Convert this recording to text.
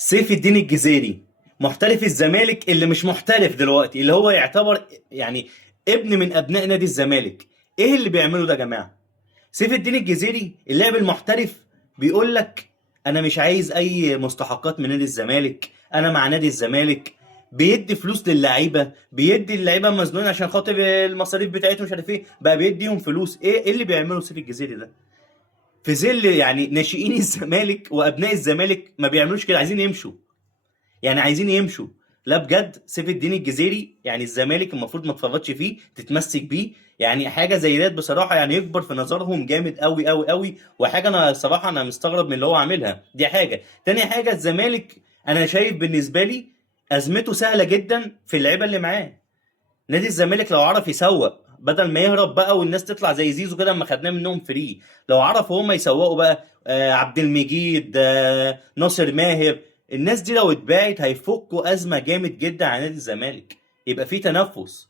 سيف الدين الجزيري محترف الزمالك اللي مش محترف دلوقتي، اللي هو يعتبر يعني ابن من ابناء نادي الزمالك. ايه اللي بيعمله ده يا جماعه؟ سيف الدين الجزيري اللاعب المحترف بيقول لك انا مش عايز اي مستحقات من نادي الزمالك، انا مع نادي الزمالك. بيدي فلوس للعيبه، بيدي اللعيبه مزنوقين عشان خاطر المصاريف بتاعتهم، مش عارف ايه، بقى بيديهم فلوس. ايه اللي بيعمله سيف الجزيري ده في ظل يعني ناشئين الزمالك وابناء الزمالك ما بيعملوش كده، عايزين يمشوا، يعني عايزين يمشوا. لا بجد سيف الدين الجزيري يعني الزمالك المفروض ما تفرطش فيه، تتمسك بيه. يعني حاجه زي ديت بصراحه يعني يكبر في نظرهم جامد قوي قوي قوي. وحاجه انا صراحه انا مستغرب من اللي هو عاملها دي. حاجه تاني، حاجه الزمالك انا شايف بالنسبه لي ازمته سهله جدا في اللعيبه اللي معاه. نادي الزمالك لو عرف يسوق بدل ما يهرب بقى والناس تطلع زي زيزو كده اما خدناه منهم فري، لو عرفوا هم يسوقوا بقى عبد المجيد، ناصر ماهر، الناس دي لو اتباعت هيفكوا ازمه جامد جدا على نادي الزمالك، يبقى في تنفس.